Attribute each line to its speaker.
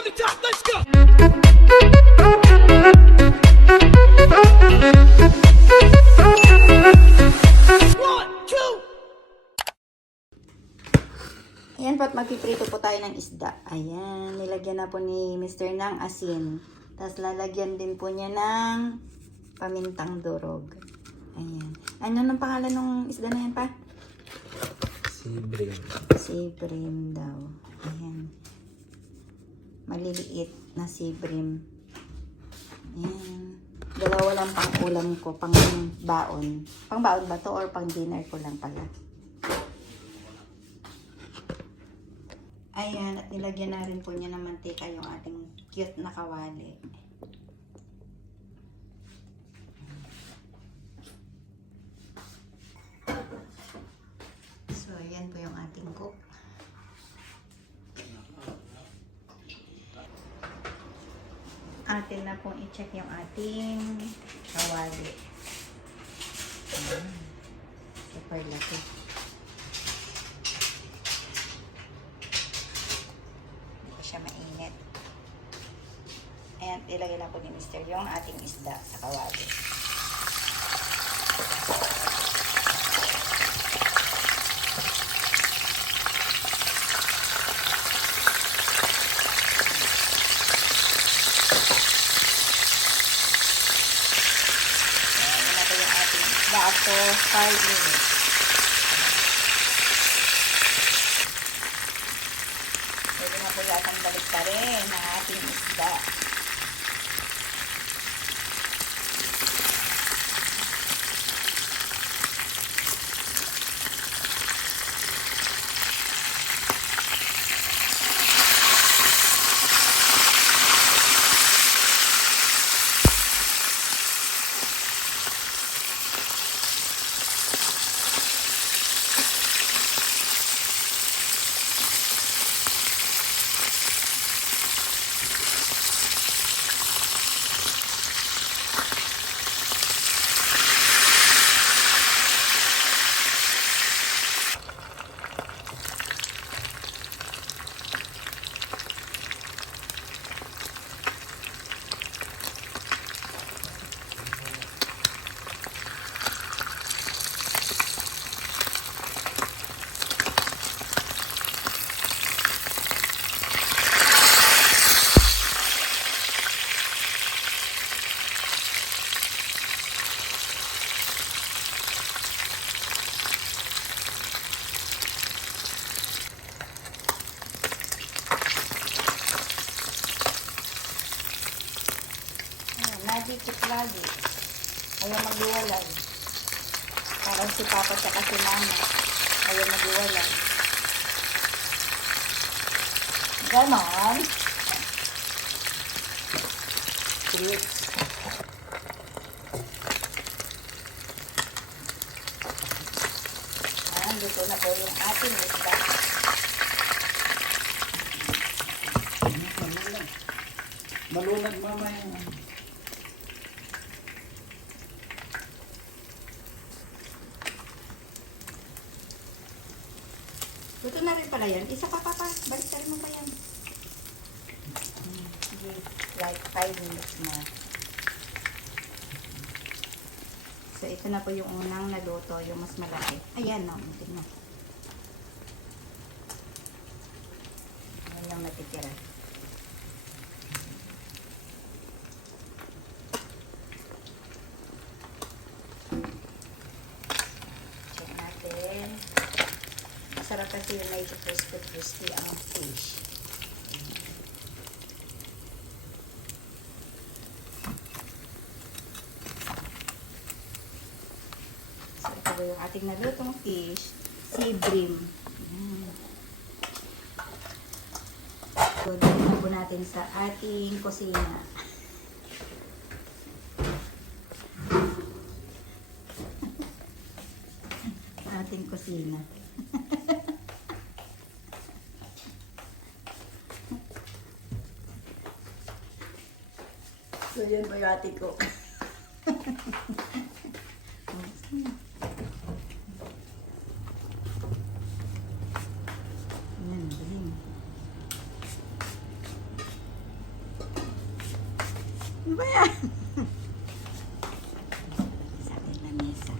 Speaker 1: Ayan po at magpiprito po tayo ng isda. Ayan, nilagyan na po ni Mr. ng asin. Tapos lalagyan din po niya ng pamintang durog. Ayan. Ano nang pangalan ng isda na yan pa?
Speaker 2: Si Brim.
Speaker 1: Si Brim daw. Maliliit na si Brim. Ayan. Dalawa lang pang ulam ko, pang baon. Pang baon ba to or pang dinner ko lang pala? Ayan, at nilagyan na rin po niya ng mantika yung ating cute na kawali. So, ayan po yung ating cook. Atin na pong i-check yung ating kawali. Ayan. Super laki. Hindi ko siya mainit. Ayan, ilagay lang po ni Mr. yung ating isda sa kawali. Ayan, yun na po yung ating isda after 5 minutes. Pwede na po yatang balik pa rin ang ating isda. Nadikit lagi. Ayaw maghiwalay. Parang si Papa at si Mama. Ayaw maghiwalay. Ganon. Ayan, luto na po yung ating isda.
Speaker 2: Malunag mamaya.
Speaker 1: Luto na rin pala yan. Isa pa pa pa. Baliktad mo pa yan. Like 5 minutes na. So, ito na po yung unang naluto. Yung mas malaki. Ayan no. Tingnan. Ayan yung natitira. Check natin. Masarap kasi yung medyo crispy-crispy ang fish. So, ito po yung ating nalutong fish. Sea bream. Ayan. So, dito po natin sa ating kusina. ating kusina. So, yan po yung ating cook. Yan, galing. Ano ba yan? Sakit na mesa.